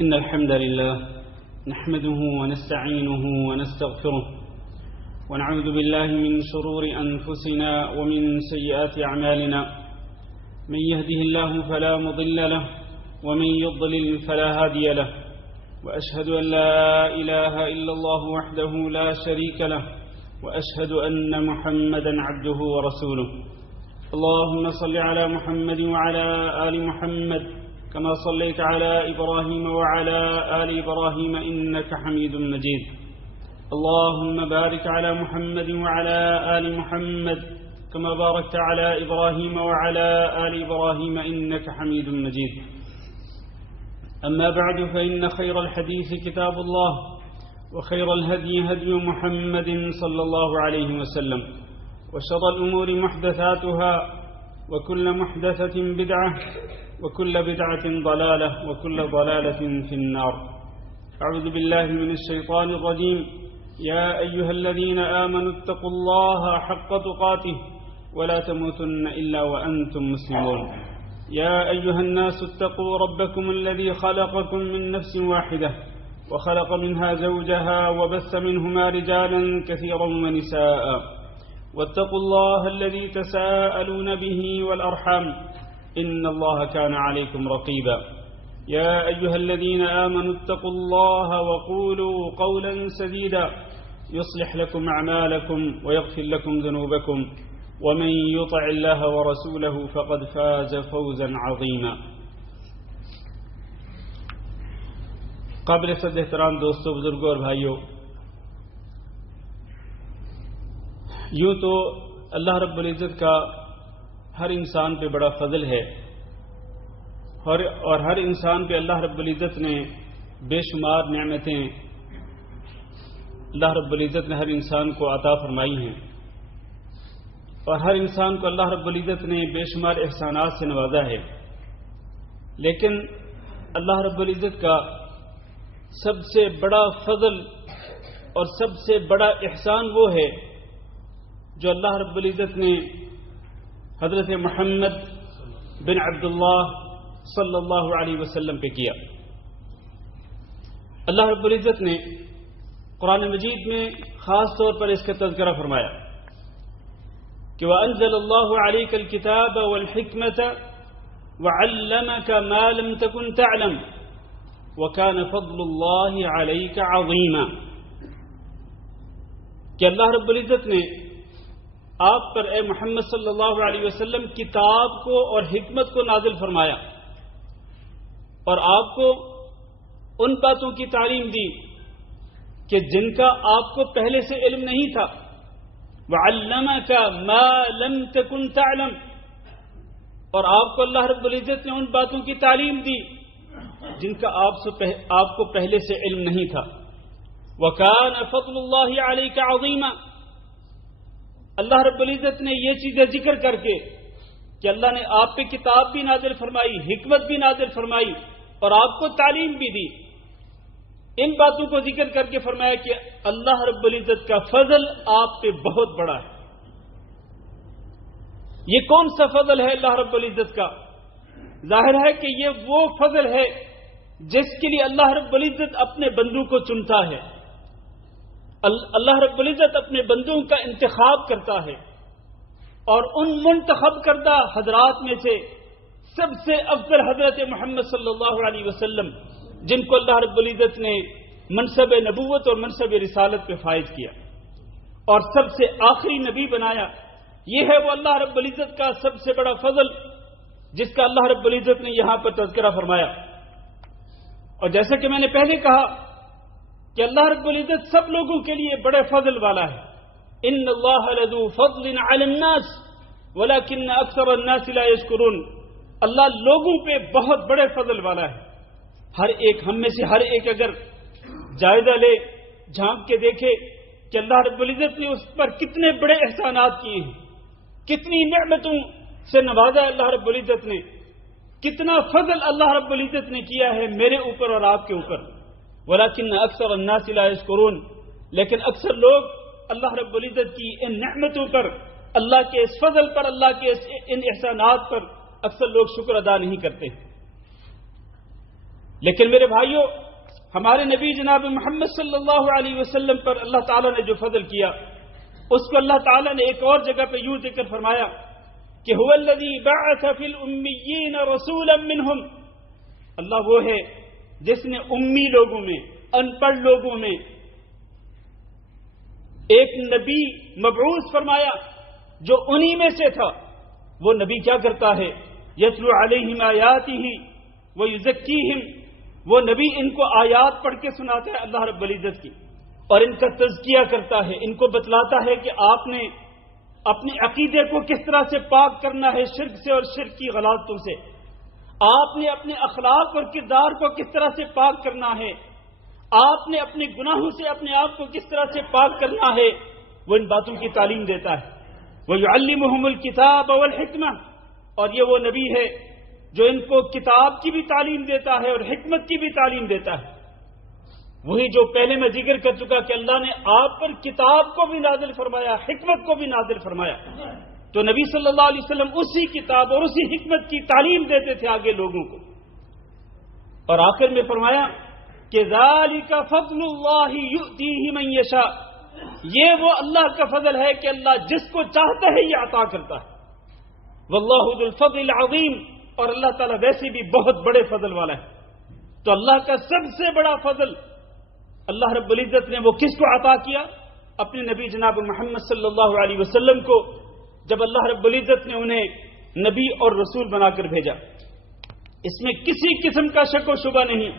إن الحمد لله نحمده ونستعينه ونستغفره ونعوذ بالله من شرور أنفسنا ومن سيئات أعمالنا. من يهده الله فلا مضل له ومن يضلل فلا هادي له، وأشهد أن لا إله إلا الله وحده لا شريك له، وأشهد أن محمدا عبده ورسوله. اللهم صل على محمد وعلى آل محمد كما صليت على إبراهيم وعلى آل إبراهيم إنك حميد مجيد. اللهم بارك على محمد وعلى آل محمد كما باركت على إبراهيم وعلى آل إبراهيم إنك حميد مجيد. أما بعد، فإن خير الحديث كتاب الله، وخير الهدي هدي محمد صلى الله عليه وسلم، وشر الأمور محدثاتها، وكل محدثة بدعة، وكل بدعة ضلالة، وكل ضلالة في النار. أعوذ بالله من الشيطان الرجيم. يا أيها الذين آمنوا اتقوا الله حق تقاته ولا تموتن إلا وأنتم مسلمون. يا أيها الناس اتقوا ربكم الذي خلقكم من نفس واحدة وخلق منها زوجها وبث منهما رجالا كثيرا ونساء، واتقوا الله الذي تساءلون به والأرحام إن الله كان عليكم رقيبا. يا أيها الذين آمنوا اتقوا الله وقولوا قولا سديدا يصلح لكم أعمالكم ويغفر لكم ذنوبكم، ومن يطع الله ورسوله فقد فاز فوزا عظيما. قابل صد احترام دوستو، بزرگوں اور بھائیوں، یوں تو اللہ رب العزت کا ہر انسان پہ بڑا فضل ہے، اور ہر انسان پہ اللہ رب العزت نے بے شمار نعمتیں اللہ رب العزت نے ہر انسان کو عطا فرمائی ہیں، اور ہر انسان کو اللہ رب العزت نے بے شمار احسانات سے نوازا ہے. لیکن اللہ رب العزت کا سب سے بڑا فضل اور سب سے بڑا احسان وہ ہے جو اللہ رب العزت نے حضرت محمد بن عبداللہ صلی اللہ علیہ وسلم پہ کیا. اللہ رب العزت نے قرآن مجید میں خاص طور پر اس کا تذکرہ فرمایا کہ وَأَنزَلَ اللَّهُ عَلَيْكَ الْكِتَابَ وَالْحِكْمَةَ وَعَلَّمَكَ مَا لَمْ تَكُنْ تَعْلَمْ وَكَانَ فَضْلُ اللَّهِ عَلَيْكَ عَظِيمًا. کہ اللہ رب العزت نے آپ پر اے محمد صلی اللہ علیہ وسلم کتاب کو اور حکمت کو نازل فرمایا، اور آپ کو ان باتوں کی تعلیم دی کہ جن کا آپ کو پہلے سے علم نہیں تھا. وَعَلَّمَكَ مَا لَمْ تَكُنْ تَعْلَمْ، اور آپ کو اللہ رب العزت نے ان باتوں کی تعلیم دی جن کا آپ کو پہلے سے علم نہیں تھا. وَكَانَ فَضْلُ اللَّهِ عَلَيْكَ عَظِيمًا. اللہ رب العزت نے یہ چیزیں ذکر کر کے کہ اللہ نے آپ پہ کتاب بھی نازل فرمائی، حکمت بھی نازل فرمائی، اور آپ کو تعلیم بھی دی، ان باتوں کو ذکر کر کے فرمایا کہ اللہ رب العزت کا فضل آپ پہ بہت بڑا ہے. یہ کون سا فضل ہے اللہ رب العزت کا؟ ظاہر ہے کہ یہ وہ فضل ہے جس کے لیے اللہ رب العزت اپنے بندوں کو چنتا ہے. اللہ رب العزت اپنے بندوں کا انتخاب کرتا ہے، اور ان منتخب کردہ حضرات میں سے سب سے افضل حضرت محمد صلی اللہ علیہ وسلم، جن کو اللہ رب العزت نے منصب نبوت اور منصب رسالت پہ فائز کیا اور سب سے آخری نبی بنایا. یہ ہے وہ اللہ رب العزت کا سب سے بڑا فضل جس کا اللہ رب العزت نے یہاں پر تذکرہ فرمایا. اور جیسا کہ میں نے پہلے کہا کہ اللہ رب العزت سب لوگوں کے لیے بڑے فضل والا ہے. ان اللہ لذو فضل علی الناس ولکن اکثر الناس لا یشکرون. اللہ لوگوں پہ بہت بڑے فضل والا ہے. ہر ایک ہم میں سے ہر ایک اگر جائزہ لے، جھانک کے دیکھے کہ اللہ رب العزت نے اس پر کتنے بڑے احسانات کیے ہیں، کتنی نعمتوں سے نوازا اللہ رب العزت نے، کتنا فضل اللہ رب العزت نے کیا ہے میرے اوپر اور آپ کے اوپر. ولیکن اکثر الناس لا یشکرون. لیکن اکثر لوگ اللہ رب العزت کی ان نعمتوں پر، اللہ کے اس فضل پر، اللہ کے ان احسانات پر اکثر لوگ شکر ادا نہیں کرتے. لیکن میرے بھائیوں، ہمارے نبی جناب محمد صلی اللہ علیہ وسلم پر اللہ تعالیٰ نے جو فضل کیا اس کو اللہ تعالیٰ نے ایک اور جگہ پہ یوں ذکر فرمایا کہ هو الذی بعث فی الامیین رسولا منہم، اللہ وہ ہے جس نے امی لوگوں میں، ان پڑھ لوگوں میں ایک نبی مبعوث فرمایا جو انہی میں سے تھا۔ وہ نبی کیا کرتا ہے؟ یتلو علیہم آیاتہ ویزکیہم، وہ نبی ان کو آیات پڑھ کے سناتا ہے اللہ رب العزت کی، اور ان کا تزکیہ کرتا ہے، ان کو بتلاتا ہے کہ آپ نے اپنے عقیدے کو کس طرح سے پاک کرنا ہے شرک سے اور شرک کی غلطیوں سے، آپ نے اپنے اخلاق اور کردار کو کس طرح سے پاک کرنا ہے، آپ نے اپنے گناہوں سے اپنے آپ کو کس طرح سے پاک کرنا ہے، وہ ان باتوں کی تعلیم دیتا ہے۔ وَيُعَلِّمُهُمُ الْكِتَابَ وَالْحِكْمَةَ، اور یہ وہ نبی ہے جو ان کو کتاب کی بھی تعلیم دیتا ہے اور حکمت کی بھی تعلیم دیتا ہے۔ وہی جو پہلے میں ذکر کر چکا کہ اللہ نے آپ پر کتاب کو بھی نازل فرمایا، حکمت کو بھی نازل فرمایا، تو نبی صلی اللہ علیہ وسلم اسی کتاب اور اسی حکمت کی تعلیم دیتے تھے آگے لوگوں کو۔ اور آخر میں فرمایا کہ ذَلِكَ فَضْلُ اللَّهِ يُؤْتِيهِ مَن يَشَاءُ، یہ وہ اللہ کا فضل ہے کہ اللہ جس کو چاہتا ہے یہ عطا کرتا ہے۔ وَاللَّهُ ذُو الْفَضْلِ الْعَظِيمِ، اور اللہ تعالیٰ ویسے بھی بہت بڑے فضل والا ہے۔ تو اللہ کا سب سے بڑا فضل اللہ رب العزت نے وہ کس کو عطا کیا؟ اپنے نبی جناب محمد صلی اللہ علیہ وسلم کو، جب اللہ رب العزت نے انہیں نبی اور رسول بنا کر بھیجا۔ اس میں کسی قسم کا شک و شبہ نہیں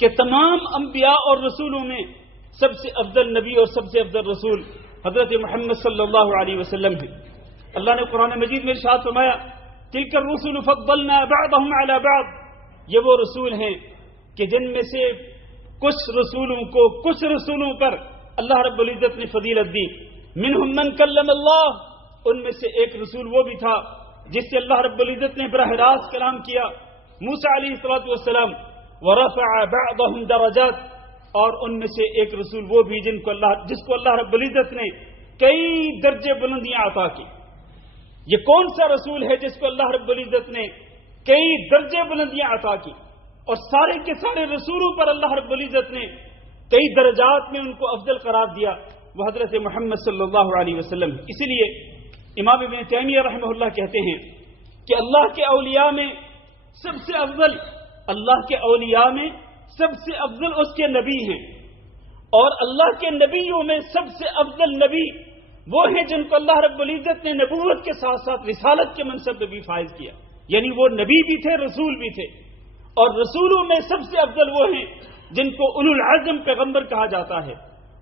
کہ تمام انبیاء اور رسولوں میں سب سے افضل نبی اور سب سے افضل رسول حضرت محمد صلی اللہ علیہ وسلم ہے۔ اللہ نے قرآن مجید میں ارشاد فرمایا تِلْكَ الرُّسُلُ فَضَّلْنَا بَعْضَهُمْ عَلَى بَعْضٍ، یہ وہ رسول ہیں کہ جن میں سے کچھ رسولوں پر اللہ رب العزت نے فضیلت دی۔ منہم من کلم اللہ، ان میں سے ایک رسول وہ بھی تھا جس سے اللہ رب العزت نے براہ راست کلام کیا، موسیٰ علیہ السلام۔ ورفع بعضهم درجات، اور ان میں سے ایک رسول وہ بھی جس کو اللہ رب العزت نے کئی درجے بلندیاں عطا کی۔ یہ کون سا رسول ہے جس کو اللہ رب العزت نے کئی درجے بلندیاں عطا کی؟ اور سارے کے سارے رسولوں پر اللہ رب العزت نے کئی درجات میں ان کو افضل قرار دیا، وہ حضرت محمد صلی اللہ علیہ وسلم۔ اسی لیے امام ابن تیمیہ رحمہ اللہ کہتے ہیں کہ اللہ کے اولیاء میں سب سے افضل اس کے نبی ہیں، اور اللہ کے نبیوں میں سب سے افضل نبی وہ ہیں جن کو اللہ رب العزت نے نبوت کے ساتھ ساتھ رسالت کے منصب میں بھی فائز کیا، یعنی وہ نبی بھی تھے، رسول بھی تھے۔ اور رسولوں میں سب سے افضل وہ ہیں جن کو اولو العزم پیغمبر کہا جاتا ہے،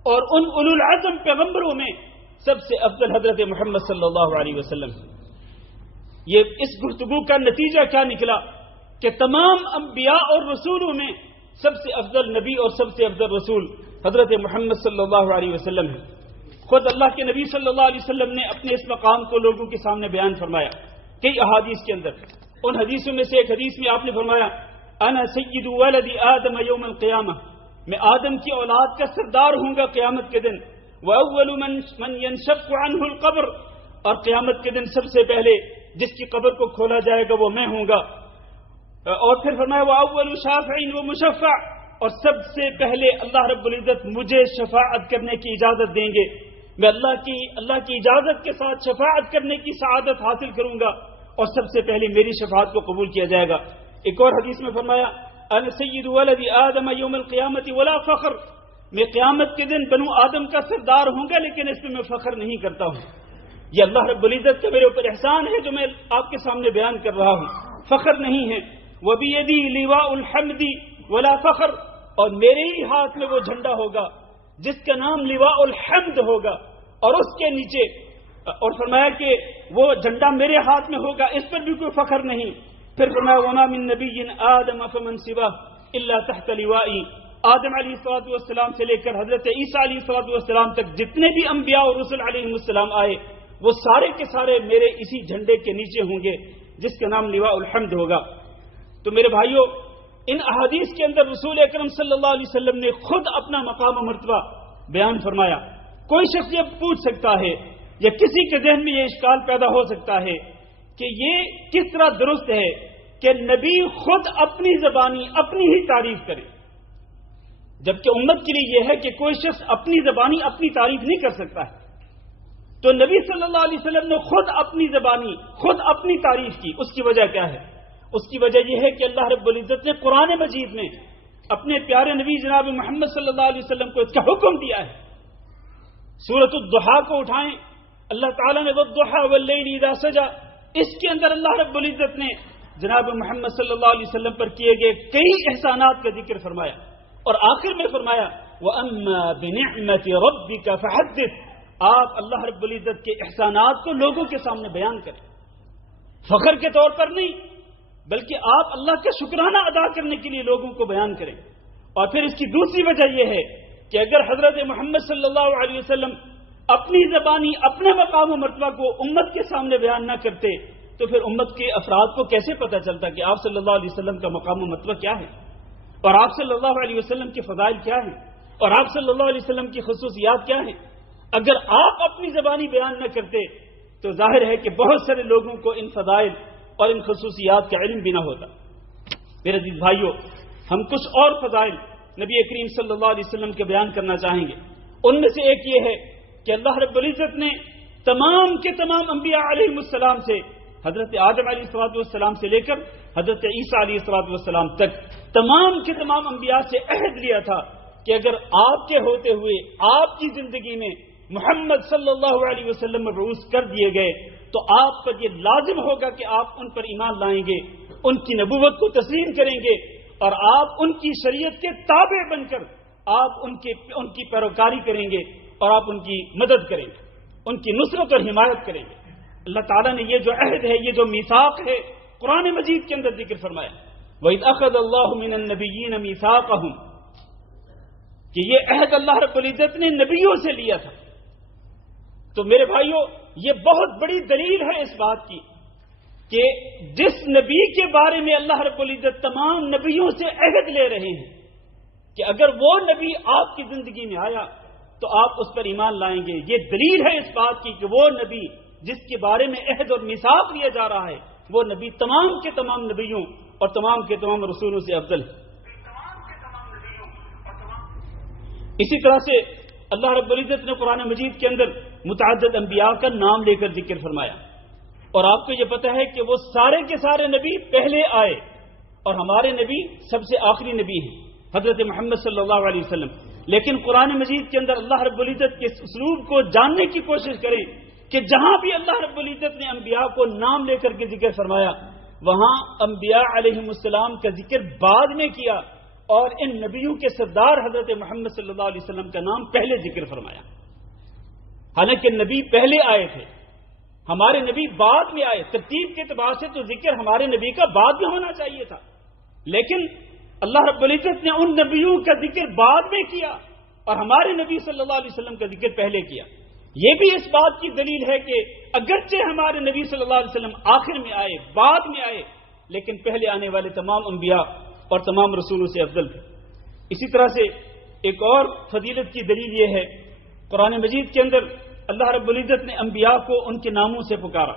اور ان اولو العزم پیغمبروں میں سب سے افضل حضرت محمد صلی اللہ علیہ وسلم۔ یہ اس گفتگو کا نتیجہ کیا نکلا کہ تمام انبیاء اور رسولوں میں سب سے افضل نبی اور سب سے افضل رسول حضرت محمد صلی اللہ علیہ وسلم ہے۔ خود اللہ کے نبی صلی اللہ علیہ وسلم نے اپنے اس مقام کو لوگوں کے سامنے بیان فرمایا کئی احادیث کے اندر۔ ان حدیثوں میں سے ایک حدیث میں آپ نے فرمایا انا سید ولد آدم یوم القیامہ، میں آدم کی اولاد کا سردار ہوں گا قیامت کے دن۔ واول من ينشق عنه القبر، اور قیامت کے دن سب سے پہلے جس کی قبر کو کھولا جائے گا وہ میں ہوں گا۔ اور پھر فرمایا واول شافع ومشفع، اور سب سے پہلے اللہ رب العزت مجھے شفاعت کرنے کی اجازت دیں گے، میں اللہ کی اجازت کے ساتھ شفاعت کرنے کی سعادت حاصل کروں گا، اور سب سے پہلے میری شفاعت کو قبول کیا جائے گا۔ ایک اور حدیث میں فرمایا انا سید ولد آدم یوم القیامت ولا فخر، میں قیامت کے دن بنو آدم کا سردار ہوں گا لیکن اس پہ میں فخر نہیں کرتا ہوں۔ یہ اللہ رب العزت کا میرے اوپر احسان ہے جو میں آپ کے سامنے بیان کر رہا ہوں، فخر نہیں ہے۔ وبیدی لواء الحمد ولا فخر، اور میرے ہی ہاتھ میں وہ جھنڈا ہوگا جس کا نام لواء الحمد ہوگا، اور اس کے نیچے اور فرمایا کہ وہ جھنڈا میرے ہاتھ میں ہوگا، اس پر بھی کوئی فخر نہیں۔ پھر فرمایا وما من نبی آدم فمن سواه الا تحت لوائی، آدم علیہ السلام سے لے کر حضرت عیسیٰ علیہ السلام تک جتنے بھی انبیاء اور رسل علیہ السلام آئے وہ سارے کے سارے میرے اسی جھنڈے کے نیچے ہوں گے جس کا نام لواء الحمد ہوگا۔ تو میرے بھائیوں، ان احادیث کے اندر رسول اکرم صلی اللہ علیہ وسلم نے خود اپنا مقام و مرتبہ بیان فرمایا۔ کوئی شخص یہ پوچھ سکتا ہے یا کسی کے ذہن میں یہ اشکال پیدا ہو سکتا ہے کہ یہ کس طرح درست ہے کہ نبی خود اپنی زبانی اپنی ہی تعریف کرے، جبکہ امت کے لیے یہ ہے کہ کوئی شخص اپنی زبانی اپنی تعریف نہیں کر سکتا ہے۔ تو نبی صلی اللہ علیہ وسلم نے خود اپنی زبانی خود اپنی تعریف کی۔ اس کی وجہ کیا ہے؟ اس کی وجہ یہ ہے کہ اللہ رب العزت نے قرآن مجید میں اپنے پیارے نبی جناب محمد صلی اللہ علیہ وسلم کو اس کا حکم دیا ہے۔ سورۃ الضحیٰ کو اٹھائیں، اللہ تعالیٰ نے والضحیٰ واللیل اذا سجا، اس کے اندر اللہ رب العزت نے جناب محمد صلی اللہ علیہ وسلم پر کیے گئے کئی احسانات کا ذکر فرمایا، اور آخر میں فرمایا وَأَمَّا بِنِعْمَةِ رَبِّكَ فَحَدِّثْ، آپ اللہ رب العزت کے احسانات کو لوگوں کے سامنے بیان کریں، فخر کے طور پر نہیں بلکہ آپ اللہ کا شکرانہ ادا کرنے کے لیے لوگوں کو بیان کریں۔ اور پھر اس کی دوسری وجہ یہ ہے کہ اگر حضرت محمد صلی اللہ علیہ وسلم اپنی زبانی اپنے مقام و مرتبہ کو امت کے سامنے بیان نہ کرتے تو پھر امت کے افراد کو کیسے پتہ چلتا کہ آپ صلی اللہ علیہ وسلم کا مقام و مرتبہ کیا ہے، اور آپ صلی اللہ علیہ وسلم کے فضائل کیا ہیں، اور آپ صلی اللہ علیہ وسلم کی خصوصیات کیا ہیں۔ اگر آپ اپنی زبانی بیان نہ کرتے تو ظاہر ہے کہ بہت سارے لوگوں کو ان فضائل اور ان خصوصیات کا علم بھی نہ ہوتا۔ میرے عزیز بھائیوں، ہم کچھ اور فضائل نبی کریم صلی اللہ علیہ وسلم کے بیان کرنا چاہیں گے۔ ان میں سے ایک یہ ہے کہ اللہ رب العزت نے تمام کے تمام انبیاء علیہ السلام سے، حضرت آدم علیہ السلام سے لے کر حضرت عیسیٰ علیہ السلام تک تمام کے تمام انبیاء سے عہد لیا تھا کہ اگر آپ کے ہوتے ہوئے آپ کی زندگی میں محمد صلی اللہ علیہ وسلم مبعوث کر دیے گئے تو آپ پر یہ لازم ہوگا کہ آپ ان پر ایمان لائیں گے، ان کی نبوت کو تسلیم کریں گے، اور آپ ان کی شریعت کے تابع بن کر آپ ان کی پیروکاری کریں گے، اور آپ ان کی مدد کریں گے، ان کی نصرت اور حمایت کریں گے۔ اللہ تعالیٰ نے یہ جو عہد ہے، یہ جو میثاق ہے، قرآن مجید کے اندر ذکر فرمایا وَإِذْ أَخَذَ اللَّهُ مِنَ النَّبِيِّينَ مِيثَاقَهُمْ، کہ یہ عہد اللہ رب العزت نے نبیوں سے لیا تھا۔ تو میرے بھائیوں، یہ بہت بڑی دلیل ہے اس بات کی کہ جس نبی کے بارے میں اللہ رب العزت تمام نبیوں سے عہد لے رہے ہیں کہ اگر وہ نبی آپ کی زندگی میں آیا تو آپ اس پر ایمان لائیں گے، یہ دلیل ہے اس بات کی کہ وہ نبی جس کے بارے میں عہد اور میثاق لیا جا رہا ہے وہ نبی تمام کے تمام نبیوں اور تمام کے تمام رسولوں سے افضل ہے۔ اسی طرح سے اللہ رب العزت نے قرآن مجید کے اندر متعدد انبیاء کا نام لے کر ذکر فرمایا، اور آپ کو یہ پتہ ہے کہ وہ سارے کے سارے نبی پہلے آئے اور ہمارے نبی سب سے آخری نبی ہیں، حضرت محمد صلی اللہ علیہ وسلم۔ لیکن قرآن مجید کے اندر اللہ رب العزت کے اس اسلوب کو جاننے کی کوشش کریں کہ جہاں بھی اللہ رب العزت نے انبیاء کو نام لے کر کے ذکر فرمایا وہاں انبیاء علیہ السلام کا ذکر بعد میں کیا، اور ان نبیوں کے سردار حضرت محمد صلی اللہ علیہ وسلم کا نام پہلے ذکر فرمایا۔ حالانکہ نبی پہلے آئے تھے، ہمارے نبی بعد میں آئے، ترتیب کے اعتبار سے تو ذکر ہمارے نبی کا بعد میں ہونا چاہیے تھا، لیکن اللہ رب العزت نے ان نبیوں کا ذکر بعد میں کیا اور ہمارے نبی صلی اللہ علیہ وسلم کا ذکر پہلے کیا۔ یہ بھی اس بات کی دلیل ہے کہ اگرچہ ہمارے نبی صلی اللہ علیہ وسلم آخر میں آئے، بعد میں آئے، لیکن پہلے آنے والے تمام انبیاء اور تمام رسولوں سے افضل تھے۔ اسی طرح سے ایک اور فضیلت کی دلیل یہ ہے، قرآن مجید کے اندر اللہ رب العزت نے انبیاء کو ان کے ناموں سے پکارا،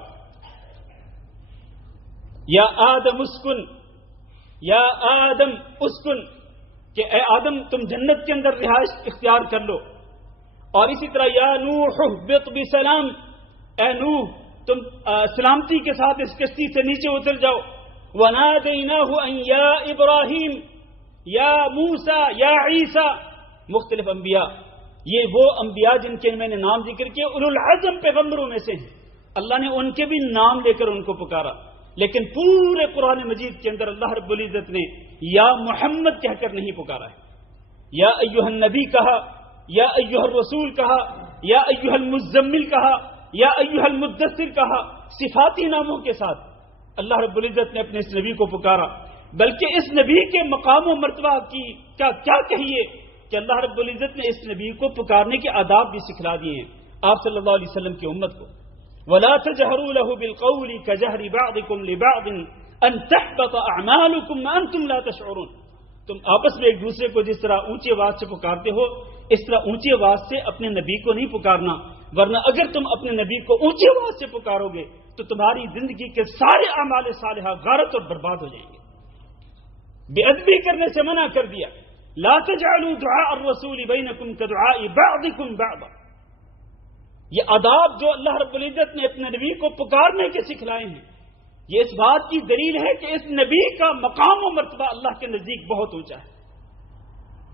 یا آدم اسکن، یا آدم اسکن، کہ اے آدم تم جنت کے اندر رہائش اختیار کر لو، اور اسی طرح یا نوح اہبط بسلام، اے نوح تم سلامتی کے ساتھ اس کشتی سے نیچے اتر جاؤ، وَنَادَيْنَاهُ أَن يَا إِبْرَاهِيمُ یا موسیٰ یا عیسیٰ، مختلف انبیاء، یہ وہ انبیاء جن کے میں نے نام ذکر کیے اولو العزم پیغمبروں میں سے ہیں، اللہ نے ان کے بھی نام لے کر ان کو پکارا، لیکن پورے قرآن مجید کے اندر اللہ رب العزت نے یا محمد کہہ کر نہیں پکارا ہے، یا ایھا النبی کہا، یا ایھا الرسول کہا، یا ایھا المزمل کہا، یا ایھا المدثر کہا، صفاتی ناموں کے ساتھ اللہ رب العزت نے اپنے اس نبی کو پکارا۔ بلکہ اس نبی کے مقام و مرتبہ کی کیا کہیے کہ اللہ رب العزت نے اس نبی کو پکارنے کے آداب بھی سکھلا دیے ہیں آپ صلی اللہ علیہ وسلم کی امت کو۔ وَلَا تَجْهَرُوا لَهُ بِالْقَوْلِ كَجَهْرِ بَعْضِكُمْ لِبَعْضٍ أَن تَحْبَطَ أَعْمَالُكُمْ وَأَنْتُمْ لَا تَشْعُرُونَ، تم آپس میں ایک دوسرے کو جس طرح اونچی آواز سے پکارتے ہو اس طرح اونچی آواز سے اپنے نبی کو نہیں پکارنا ورنہ اگر تم اپنے نبی کو اونچی آواز سے پکارو گے تو تمہاری زندگی کے سارے اعمال صالحہ غارت اور برباد ہو جائیں گے. بے ادبی کرنے سے منع کر دیا. لا تجعلوا دعاء الرسول بینکم کدعاء بعضکم بعضا. یہ آداب جو اللہ رب العزت نے اپنے نبی کو پکارنے کے سکھلائے ہیں، یہ اس بات کی دلیل ہے کہ اس نبی کا مقام و مرتبہ اللہ کے نزدیک بہت اونچا ہے،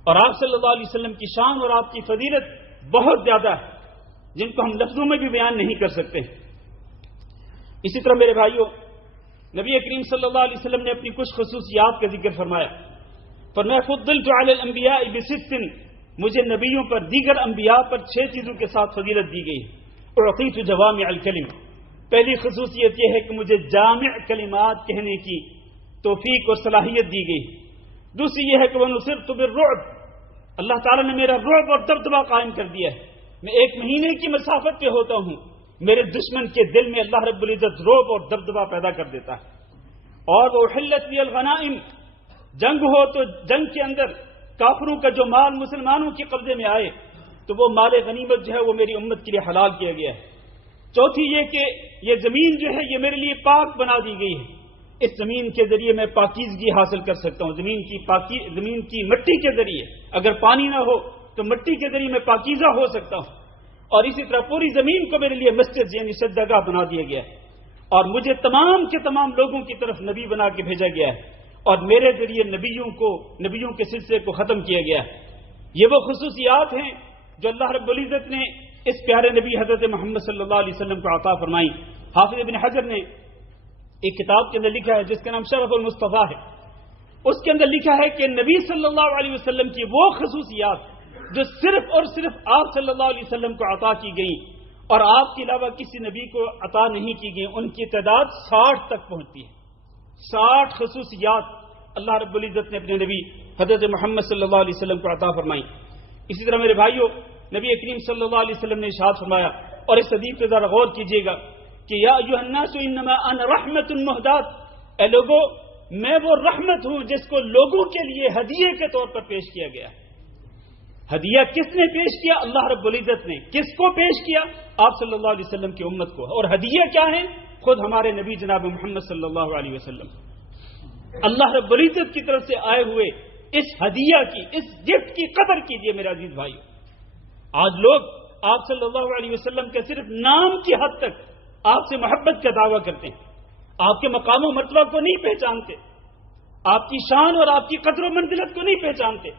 اور آپ صلی اللہ علیہ وسلم کی شان اور آپ کی فضیلت بہت زیادہ ہے جن کو ہم لفظوں میں بھی بیان نہیں کر سکتے. اسی طرح میرے بھائیوں، نبی کریم صلی اللہ علیہ وسلم نے اپنی کچھ خصوصیات کا ذکر فرمایا. فرمایا فضلت علی الانبیاء بست، مجھے نبیوں پر دیگر انبیاء پر 6 چیزوں کے ساتھ فضیلت دی گئی. اعطیت جوامع الکلم، پہلی خصوصیت یہ ہے کہ مجھے جامع کلمات کہنے کی توفیق اور صلاحیت دی گئی. دوسری یہ ہے کہ ونصرت بالرعب، اللہ تعالیٰ نے میرا رعب اور دبدبہ قائم کر دیا ہے. میں 1 مہینے کی مسافت پہ ہوتا ہوں، میرے دشمن کے دل میں اللہ رب العزت رعب اور دبدبہ پیدا کر دیتا ہے. اور وہ احلت لی الغنائم، جنگ ہو تو جنگ کے اندر کافروں کا جو مال مسلمانوں کے قبضے میں آئے تو وہ مال غنیمت جو ہے وہ میری امت کے لیے حلال کیا گیا ہے. چوتھی یہ کہ یہ زمین جو ہے یہ میرے لیے پاک بنا دی گئی ہے، اس زمین کے ذریعے میں پاکیزگی حاصل کر سکتا ہوں. زمین کی مٹی کے ذریعے، اگر پانی نہ ہو تو مٹی کے ذریعے میں پاکیزہ ہو سکتا ہوں. اور اسی طرح پوری زمین کو میرے لیے مسجد یعنی سجدہ بنا دیا گیا ہے، اور مجھے تمام کے تمام لوگوں کی طرف نبی بنا کے بھیجا گیا ہے، اور میرے ذریعے نبیوں کے سلسلے کو ختم کیا گیا ہے. یہ وہ خصوصیات ہیں جو اللہ رب العزت نے اس پیارے نبی حضرت محمد صلی اللہ علیہ وسلم کو عطا فرمائی. حافظ ابن حجر نے ایک کتاب کے اندر لکھا ہے جس کا نام شرف المصطفیٰ ہے، اس کے اندر لکھا ہے کہ نبی صلی اللہ علیہ وسلم کی وہ خصوصیات جو صرف اور صرف آپ صلی اللہ علیہ وسلم کو عطا کی گئیں اور آپ کے علاوہ کسی نبی کو عطا نہیں کی گئی، ان کی تعداد 60 تک پہنچتی ہے. 60 خصوصیات اللہ رب العزت نے اپنے نبی حضرت محمد صلی اللہ علیہ وسلم کو عطا فرمائی. اسی طرح میرے بھائیوں، نبی کریم صلی اللہ علیہ وسلم نے ارشاد فرمایا، اور اس حدیث پہ ذرا غور کیجئے گا کہ یا ایھا الناس انما انا رحمت مہدات، اے لوگوں میں وہ رحمت ہوں جس کو لوگوں کے لیے ہدیے کے طور پر پیش کیا گیا. ہدیہ کس نے پیش کیا؟ اللہ رب العزت نے. کس کو پیش کیا؟ آپ صلی اللہ علیہ وسلم کی امت کو. اور ہدیہ کیا ہے؟ خود ہمارے نبی جناب محمد صلی اللہ علیہ وسلم. اللہ رب العزت کی طرف سے آئے ہوئے اس ہدیہ کی، اس گفٹ کی قدر کیجئے میرے عزیز بھائیو. آج لوگ آپ صلی اللہ علیہ وسلم کے صرف نام کی حد تک آپ سے محبت کا دعویٰ کرتے ہیں، آپ کے مقام و مرتبہ کو نہیں پہچانتے، آپ کی شان اور آپ کی قدر و منزلت کو نہیں پہچانتے،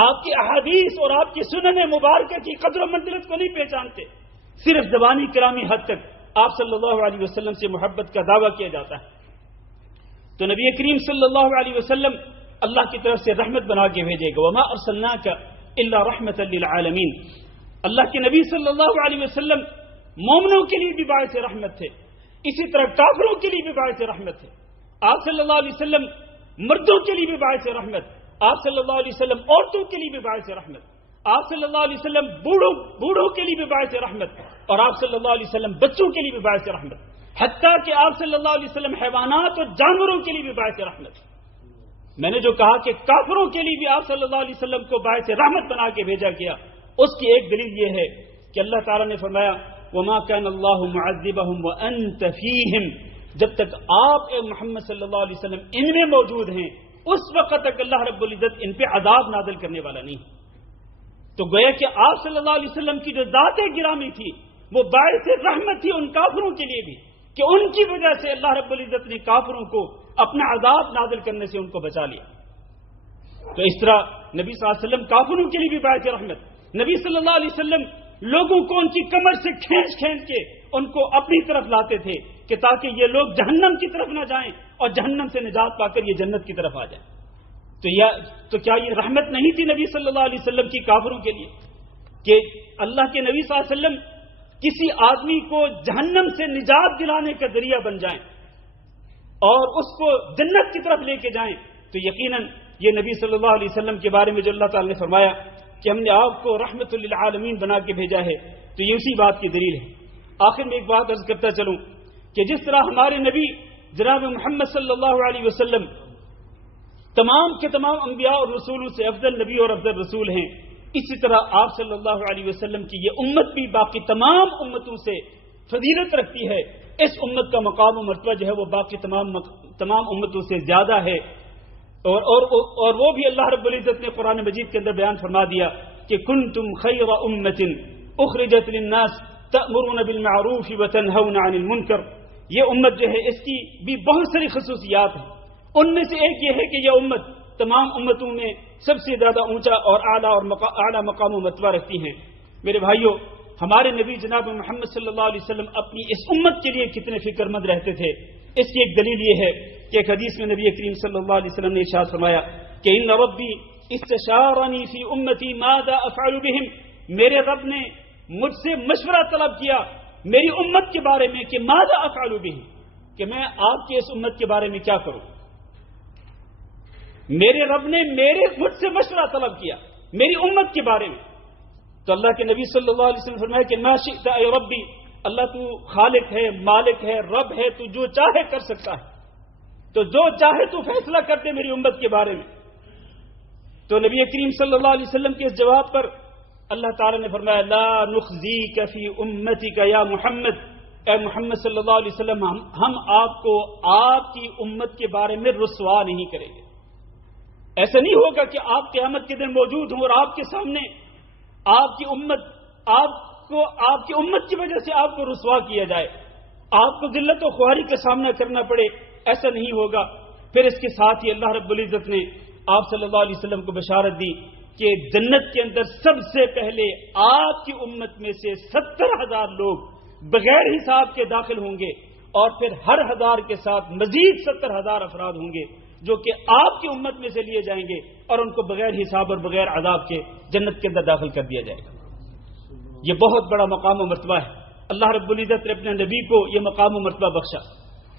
آپ کی احادیث اور آپ کی سنن مبارکہ کی قدر و منزلت کو نہیں پہچانتے. صرف زبانی کلامی حد تک آپ صلی اللہ علیہ وسلم سے محبت کا دعویٰ کیا جاتا ہے. تو نبی کریم صلی اللہ علیہ وسلم اللہ کی طرف سے رحمت بنا کے بھیجے گا. وما ارسلناک الا رحمۃ للعالمین. اللہ کے نبی صلی اللہ علیہ وسلم مومنوں کے لیے بھی باعث رحمت تھے، اسی طرح کافروں کے لیے بھی باعث رحمت تھے. آپ صلی اللہ علیہ وسلم مردوں کے لیے بھی باعث رحمت، آپ صلی اللہ علیہ وسلم عورتوں کے لیے بھی باعث رحمت، آپ صلی اللہ علیہ وسلم بوڑھوں کے لیے بھی باعث رحمت، اور آپ صلی اللہ علیہ وسلم بچوں کے لیے بھی باعث رحمت، حتیٰ کہ آپ صلی اللہ علیہ وسلم حیوانات اور جانوروں کے لیے بھی باعث رحمت. میں نے جو کہا کہ کافروں کے لیے بھی آپ صلی اللہ علیہ وسلم کو باعث رحمت بنا کے بھیجا گیا، اس کی ایک دلیل یہ ہے کہ اللہ تعالیٰ نے فرمایا وما كان الله معذبهم وانت فيهم، جب تک آپ اے محمد صلی اللہ علیہ وسلم ان میں موجود ہیں اس وقت تک اللہ رب العزت ان پہ عذاب نازل کرنے والا نہیں. تو گویا کہ آپ صلی اللہ علیہ وسلم کی جو ذات گرامی تھی وہ باعث رحمت تھی ان کافروں کے لیے بھی، کہ ان کی وجہ سے اللہ رب العزت نے کافروں کو اپنا عذاب نازل کرنے سے ان کو بچا لیا. تو اس طرح نبی صلی اللہ علیہ وسلم کافروں کے لیے بھی باعث رحمت. نبی صلی اللہ علیہ وسلم لوگوں کو ان کی کمر سے کھینچ کھینچ کے ان کو اپنی طرف لاتے تھے کہ تاکہ یہ لوگ جہنم کی طرف نہ جائیں اور جہنم سے نجات پا کر یہ جنت کی طرف آ جائیں. تو کیا یہ رحمت نہیں تھی نبی صلی اللہ علیہ وسلم کی کافروں کے لیے کہ اللہ کے نبی صلی اللہ علیہ وسلم کسی آدمی کو جہنم سے نجات دلانے کا ذریعہ بن جائیں اور اس کو جنت کی طرف لے کے جائیں؟ تو یقیناً یہ نبی صلی اللہ علیہ وسلم کے بارے میں جو اللہ تعالی نے فرمایا کہ ہم نے آپ کو رحمت للعالمین بنا کے بھیجا ہے، تو یہ اسی بات کی دلیل ہے. آخر میں ایک بات عرض کرتا چلوں کہ جس طرح ہمارے نبی جناب محمد صلی اللہ علیہ وسلم تمام کے تمام انبیاء اور رسولوں سے افضل نبی اور افضل رسول ہیں، اسی طرح آپ صلی اللہ علیہ وسلم کی یہ امت بھی باقی تمام امتوں سے فضیلت رکھتی ہے. اس امت کا مقام و مرتبہ جو ہے وہ باقی تمام امتوں سے زیادہ ہے. اور وہ بھی اللہ رب العزت نے قرآن مجید کے اندر بیان فرما دیا کہ کنتم خیر امت اخرجت للناس تأمرون بالمعروف وتنہون عن المنکر. یہ امت جو ہے اس کی بھی بہت ساری خصوصیات ہیں. ان میں سے ایک یہ ہے کہ یہ امت تمام امتوں میں سب سے زیادہ اونچا اور اعلیٰ مقام و مرتبہ رکھتی ہیں. میرے بھائیوں، ہمارے نبی جناب محمد صلی اللہ علیہ وسلم اپنی اس امت کے لیے کتنے فکر مند رہتے تھے. اس کی ایک دلیل یہ ہے کہ ایک حدیث میں نبی کریم صلی اللہ علیہ وسلم نے ارشاد فرمایا کہ ان ربی استشارنی فی امتی ماذا افعل بہم. میرے رب نے مجھ سے مشورہ طلب کیا میری امت کے بارے میں کہ ماذا افعل بہم، کہ میں آپ کی اس امت کے بارے میں کیا کروں. میرے رب نے مجھ سے مشورہ طلب کیا میری امت کے بارے میں. تو اللہ کے نبی صلی اللہ علیہ وسلم فرمایا کہ ما شئت اے ربی، اللہ تو خالق ہے، مالک ہے، رب ہے، تو جو چاہے کر سکتا ہے، تو جو چاہے تو فیصلہ کرتے میری امت کے بارے میں. تو نبی کریم صلی اللہ علیہ وسلم کے اس جواب پر اللہ تعالی نے فرمایا لا نخزیک فی امتک یا محمد. اے محمد صلی اللہ علیہ وسلم، ہم آپ کو آپ کی امت کے بارے میں رسوا نہیں کریں گے. ایسا نہیں ہوگا کہ آپ قیامت کے دن موجود ہوں اور آپ کے سامنے آپ کی امت کی وجہ سے آپ کو رسوا کیا جائے، آپ کو ذلت و خواری کا سامنا کرنا پڑے. ایسا نہیں ہوگا. پھر اس کے ساتھ ہی اللہ رب العزت نے آپ صلی اللہ علیہ وسلم کو بشارت دی کہ جنت کے اندر سب سے پہلے آپ کی امت میں سے 70,000 لوگ بغیر حساب کے داخل ہوں گے، اور پھر ہر 1000 کے ساتھ مزید 70,000 افراد ہوں گے جو کہ آپ کی امت میں سے لیے جائیں گے اور ان کو بغیر حساب اور بغیر عذاب کے جنت کے اندر داخل کر دیا جائے گا. یہ بہت بڑا مقام و مرتبہ ہے. اللہ رب العزت نے اپنے نبی کو یہ مقام و مرتبہ بخشا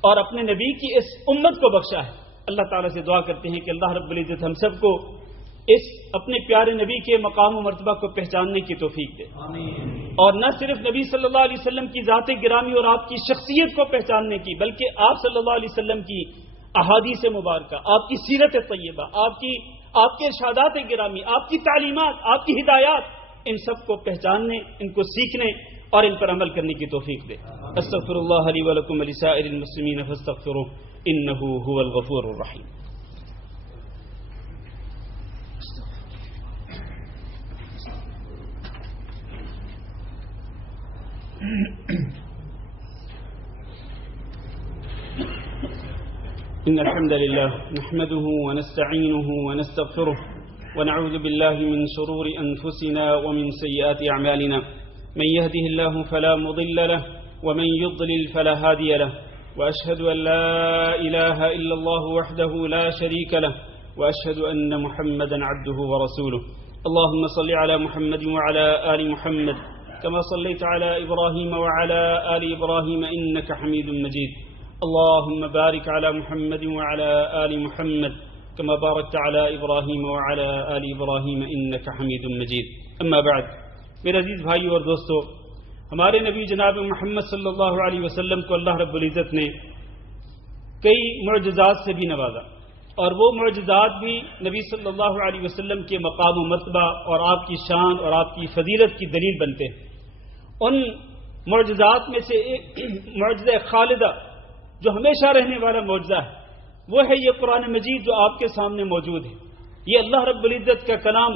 اور اپنے نبی کی اس امت کو بخشا ہے. اللہ تعالیٰ سے دعا کرتے ہیں کہ اللہ رب العزت ہم سب کو اس اپنے پیارے نبی کے مقام و مرتبہ کو پہچاننے کی توفیق دے. اور نہ صرف نبی صلی اللہ علیہ وسلم کی ذات گرامی اور آپ کی شخصیت کو پہچاننے کی، بلکہ آپ صلی اللہ علیہ وسلم کی احادیث مبارکہ، آپ کی سیرت طیبہ، آپ کے ارشادات گرامی، آپ کی تعلیمات، آپ کی ہدایات، ان سب کو پہچاننے، ان کو سیکھنے اور ان پر عمل کرنے کی توفیق دے. استغفر اللہ لی ولکم ولسائر المسلمین فاستغفروہ انہ هو الغفور الرحیم. إن الحمد لله نحمده ونستعينه ونستغفره ونعوذ بالله من شرور أنفسنا ومن سيئات أعمالنا. من يهده الله فلا مضل له ومن يضلل فلا هادي له. وأشهد أن لا إله إلا الله وحده لا شريك له وأشهد أن محمدا عبده ورسوله. اللهم صل على محمد وعلى آل محمد كما صليت على إبراهيم وعلى آل إبراهيم إنك حميد مجيد. اللهم بارك على محمد وعلى آل محمد كما باركت على إبراهيم وعلى آل إبراهيم إنك حميد مجيد. أما بعد، میرے عزیز بھائیو اور دوستو، ہمارے نبی جناب محمد صلی اللہ علیہ وسلم کو اللہ رب العزت نے کئی معجزات سے بھی نوازا، اور وہ معجزات بھی نبی صلی اللہ علیہ وسلم کے مقام و مرتبہ اور آپ کی شان اور آپ کی فضیلت کی دلیل بنتے ہیں. ان معجزات میں سے ایک معجزہ خالدہ جو ہمیشہ رہنے والا معجزہ ہے، وہ ہے یہ قرآن مجید جو آپ کے سامنے موجود ہے. یہ اللہ رب العزت کا کلام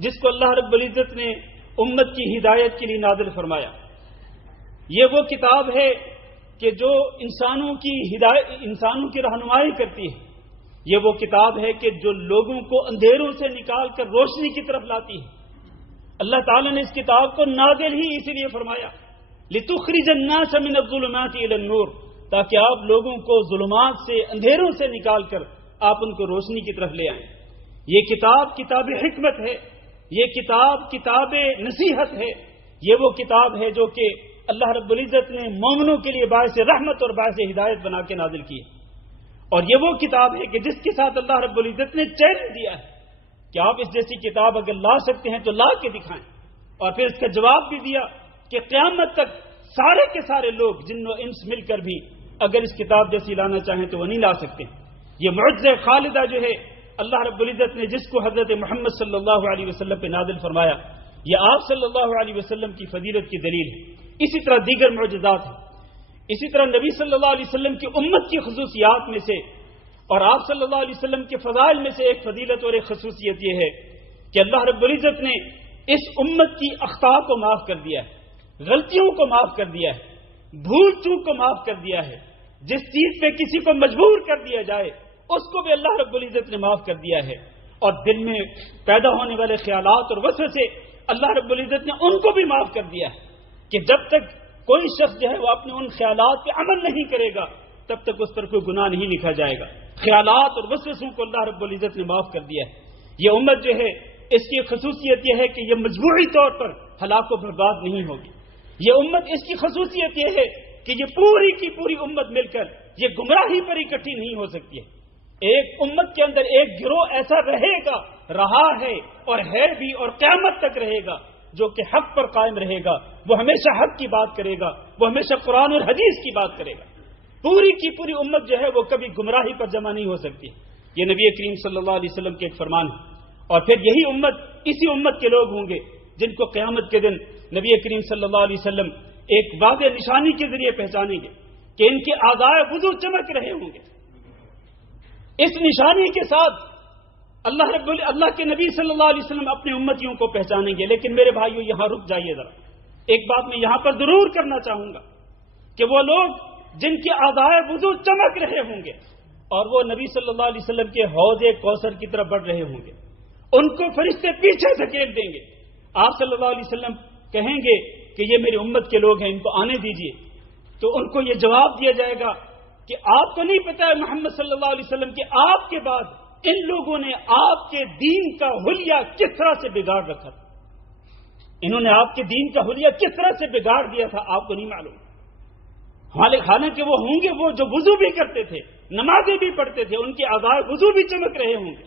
جس کو اللہ رب العزت نے امت کی ہدایت کے لیے نازل فرمایا. یہ وہ کتاب ہے کہ جو انسانوں کی رہنمائی کرتی ہے. یہ وہ کتاب ہے کہ جو لوگوں کو اندھیروں سے نکال کر روشنی کی طرف لاتی ہے. اللہ تعالیٰ نے اس کتاب کو نازل ہی اسی لیے فرمایا لِتُخْرِجَ النَّاسَ مِنَ الظُّلُمَاتِ إِلَى النُّورِ، تاکہ آپ لوگوں کو ظلمات سے، اندھیروں سے نکال کر آپ ان کو روشنی کی طرف لے آئیں. یہ کتاب کتاب حکمت ہے، یہ کتاب نصیحت ہے. یہ وہ کتاب ہے جو کہ اللہ رب العزت نے مومنوں کے لیے باعث رحمت اور باعث ہدایت بنا کے نازل کی ہے. اور یہ وہ کتاب ہے کہ جس کے ساتھ اللہ رب العزت نے چیلنج دیا ہے کہ آپ اس جیسی کتاب اگر لا سکتے ہیں تو لا کے دکھائیں. اور پھر اس کا جواب بھی دیا کہ قیامت تک سارے کے سارے لوگ جن و انس مل کر بھی اگر اس کتاب جیسی لانا چاہیں تو وہ نہیں لا سکتے. یہ معجزہ خالدہ جو ہے اللہ رب العزت نے جس کو حضرت محمد صلی اللہ علیہ وسلم پہ نازل فرمایا یہ آپ صلی اللہ علیہ وسلم کی فضیلت کی دلیل ہے. اسی طرح دیگر معجزات ہیں. اسی طرح نبی صلی اللہ علیہ وسلم کی امت کی خصوصیات میں سے اور آپ صلی اللہ علیہ وسلم کے فضائل میں سے ایک فضیلت اور ایک خصوصیت یہ ہے کہ اللہ رب العزت نے اس امت کی اخطاء کو معاف کر دیا ہے, غلطیوں کو معاف کر دیا ہے, بھول چوک کو معاف کر دیا ہے. جس چیز پہ کسی کو مجبور کر دیا جائے اس کو بھی اللہ رب العزت نے معاف کر دیا ہے. اور دل میں پیدا ہونے والے خیالات اور وسوسے اللہ رب العزت نے ان کو بھی معاف کر دیا ہے کہ جب تک کوئی شخص جو ہے وہ اپنے ان خیالات پہ عمل نہیں کرے گا تب تک اس پر کوئی گناہ نہیں لکھا جائے گا. خیالات اور وسوسوں کو اللہ رب العزت نے معاف کر دیا ہے. یہ امت جو ہے اس کی خصوصیت یہ ہے کہ یہ مجموعی طور پر ہلاک و برباد نہیں ہوگی. یہ امت اس کی خصوصیت یہ ہے کہ یہ پوری کی پوری امت مل کر یہ گمراہی پر اکٹھی نہیں ہو سکتی ہے. ایک امت کے اندر ایک گروہ ایسا رہے گا, رہا ہے اور ہے بھی اور قیامت تک رہے گا جو کہ حق پر قائم رہے گا. وہ ہمیشہ حق کی بات کرے گا, وہ ہمیشہ قرآن اور حدیث کی بات کرے گا. پوری کی پوری امت جو ہے وہ کبھی گمراہی پر جمع نہیں ہو سکتی. یہ نبی کریم صلی اللہ علیہ وسلم کے ایک فرمان ہے. اور پھر یہی امت, اسی امت کے لوگ ہوں گے جن کو قیامت کے دن نبی کریم صلی اللہ علیہ وسلم ایک واضح نشانی کے ذریعے پہچانیں گے کہ ان کے اعضاء وضو چمک رہے ہوں گے. اس نشانی کے ساتھ اللہ کے نبی صلی اللہ علیہ وسلم اپنے امتیوں کو پہچانیں گے. لیکن میرے بھائیوں یہاں رک جائیے ذرا. ایک بات میں یہاں پر ضرور کرنا چاہوں گا کہ وہ لوگ جن کے اعضاء وضو چمک رہے ہوں گے اور وہ نبی صلی اللہ علیہ وسلم کے حوض کوثر کی طرف بڑھ رہے ہوں گے, ان کو فرشتے پیچھے دھکیل دیں گے. آپ صلی اللہ علیہ وسلم کہیں گے کہ یہ میری امت کے لوگ ہیں, ان کو آنے دیجئے. تو ان کو یہ جواب دیا جائے گا کہ آپ کو نہیں پتا ہے محمد صلی اللہ علیہ وسلم کہ آپ کے بعد ان لوگوں نے آپ کے دین کا حلیہ کس طرح سے بگاڑ رکھا تھا. انہوں نے آپ کے دین کا حلیہ کس طرح سے بگاڑ دیا تھا آپ کو نہیں معلوم. حالانکہ وہ ہوں گے وہ جو وضو بھی کرتے تھے, نمازیں بھی پڑھتے تھے, ان کے اعضاء وضو بھی چمک رہے ہوں گے,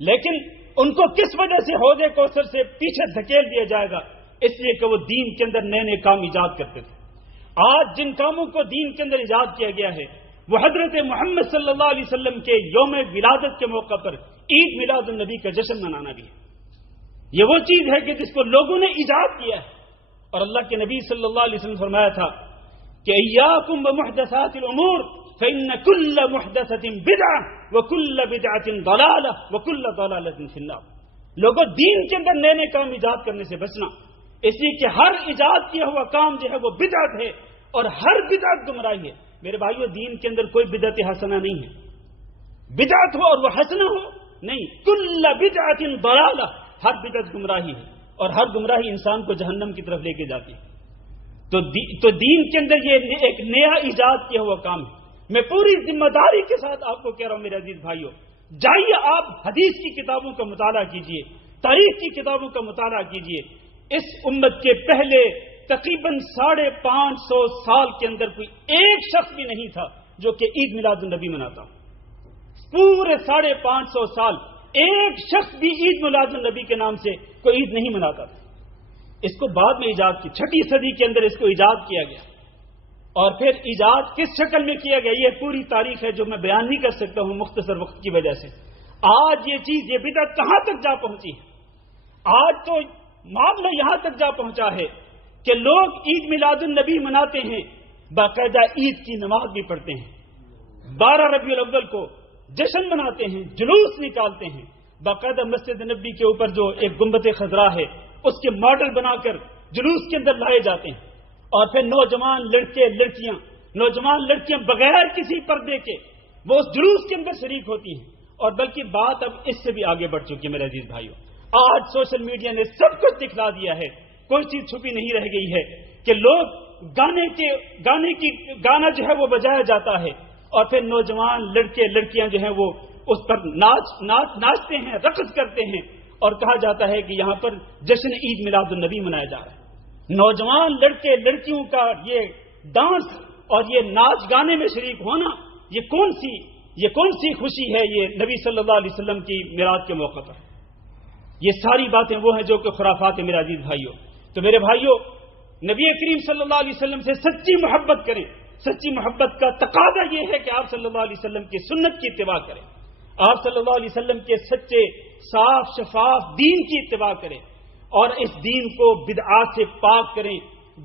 لیکن ان کو کس وجہ سے حوض کوثر سے پیچھے دھکیل دیا جائے گا؟ اس لیے کہ وہ دین کے اندر نئے نئے کام ایجاد کرتے تھے. آج جن کاموں کو دین کے اندر ایجاد کیا گیا ہے وہ حضرت محمد صلی اللہ علیہ وسلم کے یوم ولادت کے موقع پر عید میلاد النبی کا جشن منانا بھی ہے. یہ وہ چیز ہے کہ جس کو لوگوں نے ایجاد کیا ہے. اور اللہ کے نبی صلی اللہ علیہ وسلم فرمایا تھا کہ ایاکم بمحدثات الامور فإن كل محدثة بدعة وكل بدعة ضلالة وكل ضلالة في النار. لوگوں دین کے اندر نئے نئے کام ایجاد کرنے سے بچنا, اس لیے کہ ہر ایجاد کیا ہوا کام جو ہے وہ بدعت ہے اور ہر بدعت گمراہی ہے. میرے بھائیو دین کے اندر کوئی بدعت حسنہ نہیں ہے. بدعت ہو اور وہ حسنہ ہو نہیں, کل بدعت ضلالہ, ہر بدعت گمراہی ہے اور ہر گمراہی انسان کو جہنم کی طرف لے کے جاتی ہے. تو دین کے اندر یہ ایک نیا ایجاد کیا ہوا کام ہے. میں پوری ذمہ داری کے ساتھ آپ کو کہہ رہا ہوں میرے عزیز بھائیو, جائیے آپ حدیث کی کتابوں کا مطالعہ کیجئے, تاریخ کی کتابوں کا مطالعہ کیجئے. اس امت کے پہلے تقریباً 550 سال کے اندر کوئی ایک شخص بھی نہیں تھا جو کہ عید میلاد النبی مناتا ہوں. پورے 550 سال ایک شخص بھی عید میلاد النبی کے نام سے کوئی عید نہیں مناتا تھا. اس کو بعد میں ایجاد کی, 6 صدی کے اندر اس کو ایجاد کیا گیا. اور پھر ایجاد کس شکل میں کیا گیا یہ پوری تاریخ ہے جو میں بیان نہیں کر سکتا ہوں مختصر وقت کی وجہ سے. آج یہ چیز, یہ بدعت کہاں تک جا پہنچی ہے؟ آج تو معاملہ یہاں تک جا پہنچا ہے کہ لوگ عید میلاد النبی مناتے ہیں, باقاعدہ عید کی نماز بھی پڑھتے ہیں, 12 ربیع الاول کو جشن مناتے ہیں, جلوس نکالتے ہیں, باقاعدہ مسجد نبی کے اوپر جو ایک گنبد خضرا ہے اس کے ماڈل بنا کر جلوس کے اندر لائے جاتے ہیں. اور پھر نوجوان لڑکیاں بغیر کسی پردے کے وہ اس جلوس کے اندر شریک ہوتی ہیں. اور بلکہ بات اب اس سے بھی آگے بڑھ چکی ہے میرے عزیز بھائیوں. آج سوشل میڈیا نے سب کچھ دکھلا دیا ہے, کوئی چیز چھپی نہیں رہ گئی ہے کہ لوگ گانا جو ہے وہ بجایا جاتا ہے اور پھر نوجوان لڑکیاں جو ہیں وہ اس پر ناچتے ہیں, رقص کرتے ہیں اور کہا جاتا ہے کہ یہاں پر جشن عید میلاد النبی منایا جا رہا ہے. نوجوان لڑکیوں کا یہ ڈانس اور یہ ناچ گانے میں شریک ہونا, یہ کون سی خوشی ہے یہ نبی صلی اللہ علیہ وسلم کی میلاد کے موقع پر؟ یہ ساری باتیں وہ ہیں جو کہ خرافات ہیں میرے عزیز بھائیوں. تو میرے بھائیوں, نبی کریم صلی اللہ علیہ وسلم سے سچی محبت کریں. سچی محبت کا تقاضا یہ ہے کہ آپ صلی اللہ علیہ وسلم کی سنت کی اتباع کریں. آپ صلی اللہ علیہ وسلم کے سچے صاف شفاف دین کی اتباع کریں اور اس دین کو بدعات سے پاک کریں،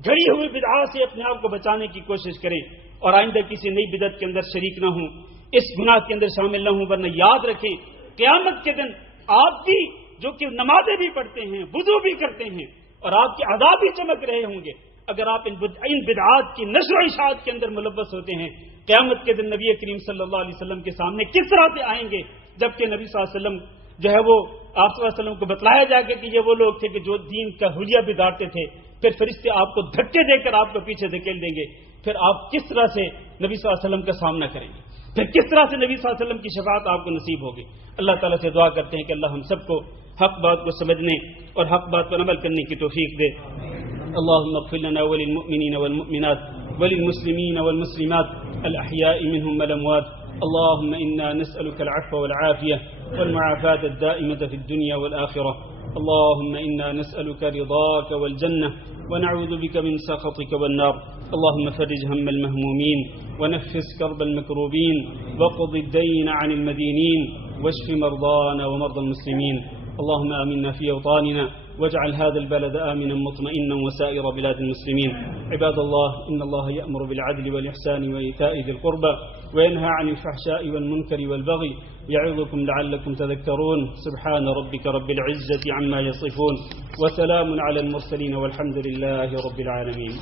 گھڑی ہوئی بدعات سے اپنے آپ کو بچانے کی کوشش کریں اور آئندہ کسی نئی بدعت کے اندر شریک نہ ہوں، اس گناہ کے اندر شامل نہ ہوں، ورنہ یاد رکھیں قیامت کے دن آپ بھی جو کہ نمازیں بھی پڑھتے ہیں، وضو بھی کرتے ہیں اور آپ کے عذاب بھی چمک رہے ہوں گے، اگر آپ ان بدعات کی نشر و اشاعت کے اندر ملوث ہوتے ہیں، قیامت کے دن نبی کریم صلی اللہ علیہ وسلم کے سامنے کس طرح سے آئیں گے؟ جبکہ نبی صلی اللہ علیہ وسلم جو ہے وہ آپ صلی اللہ علیہ وسلم کو بتلایا جا کے کہ یہ وہ لوگ تھے کہ جو دین کا حلیہ بگاڑتے تھے، پھر فرشتے آپ کو دھکے دے کر آپ کو پیچھے دھکیل دیں گے، پھر آپ کس طرح سے نبی صلی اللہ علیہ وسلم کا سامنا کریں گے؟ پھر کس طرح سے نبی صلی اللہ علیہ وسلم کی شفاعت آپ کو نصیب ہوگی؟ اللہ تعالیٰ سے دعا کرتے ہیں کہ اللہ ہم سب کو حق بات کو سمجھنے اور حق بات پر عمل کرنے کی توفیق دے. اللهم اغفر لنا وللمؤمنين والمؤمنات وللمسلمين والمسلمات الأحياء منهم والأموات. اللهم إنا نسألك العفو والعافية والمعافاة الدائمة في الدنيا والآخرة. اللهم إنا نسألك رضاك والجنة ونعوذ بك من سخطك والنار. اللهم فرج هم المهمومين ونفس كرب المكروبين وقض الدين عن المدينين واشف مرضانا ومرضى المسلمين. اللهم آمنا في أوطاننا واجعل هذا البلد آمنا مطمئنا وسائر بلاد المسلمين. عباد الله، إن الله يأمر بالعدل والإحسان وإيتاء ذي القربى وينهى عن الفحشاء والمنكر والبغي يعظكم لعلكم تذكرون. سبحان ربك رب العزة عما يصفون وسلام على المرسلين والحمد لله رب العالمين.